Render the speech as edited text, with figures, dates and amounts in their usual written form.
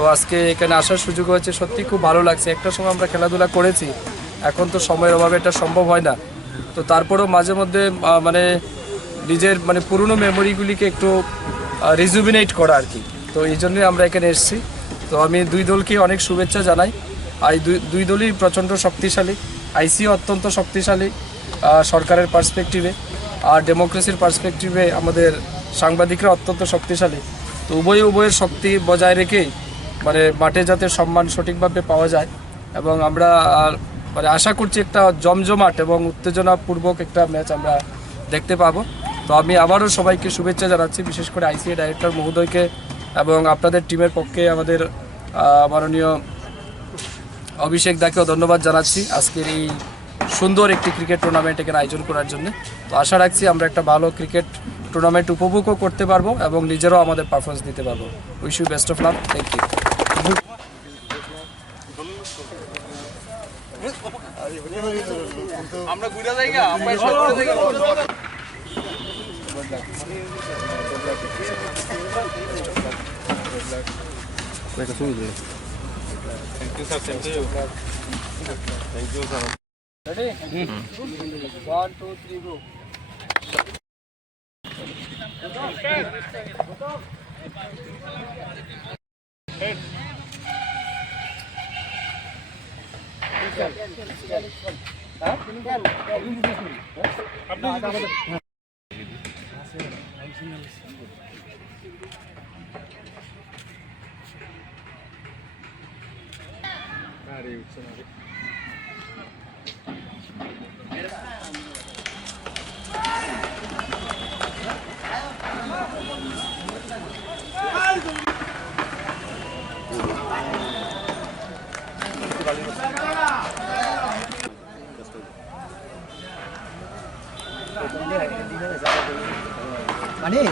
তো আজকে এখানে আসার সুযোগ হয়েছে, সত্যি খুব ভালো লাগছে। একটা সময় আমরা খেলাধুলা করেছি, এখন তো সময়ের অভাবে এটা সম্ভব হয় না। তো তারপরেও মাঝে মধ্যে মানে নিজের মানে পুরনো মেমোরিগুলিকে একটু রিজুভিনেট করা আর কি। তো এই জন্যই আমরা এখানে এসেছি। তো আমি দুই দলকে অনেক শুভেচ্ছা জানাই। আর দুই দলই প্রচণ্ড শক্তিশালী, আইসি অত্যন্ত শক্তিশালী সরকারের পার্সপেক্টিভে, আর ডেমোক্রেসির পার্সপেক্টিভে আমাদের সাংবাদিকরা অত্যন্ত শক্তিশালী। তো উভয়ের শক্তি বজায় রেখেই মানে মাঠে যাতে সম্মান সঠিকভাবে পাওয়া যায়, এবং আমরা মানে আশা করছি একটা জমজমাট এবং উত্তেজনাপূর্বক একটা ম্যাচ আমরা দেখতে পাবো। তো আমি আবারও সবাইকে শুভেচ্ছা জানাচ্ছি, বিশেষ করে আইসিএ ডাইরেক্টর মহোদয়কে এবং আপনাদের টিমের পক্ষে আমাদের মাননীয় অভিষেক দাকেও ধন্যবাদ জানাচ্ছি আজকের এই সুন্দর একটি ক্রিকেট টুর্নামেন্ট এখানে আয়োজন করার জন্য। তো আশা রাখছি আমরা একটা ভালো ক্রিকেট টুর্নামেন্ট উপভোগও করতে পারবো এবং নিজেরাও আমাদের পারফরমেন্স দিতে পারবো। Wish you best of luck. Thank you. আমরা ঘুরে যাই না, আমরা সব ঘুরে যাই। Thank you, sir. Thank you. Thank you, sir. Ready? 1, 2, 3, go. Mani.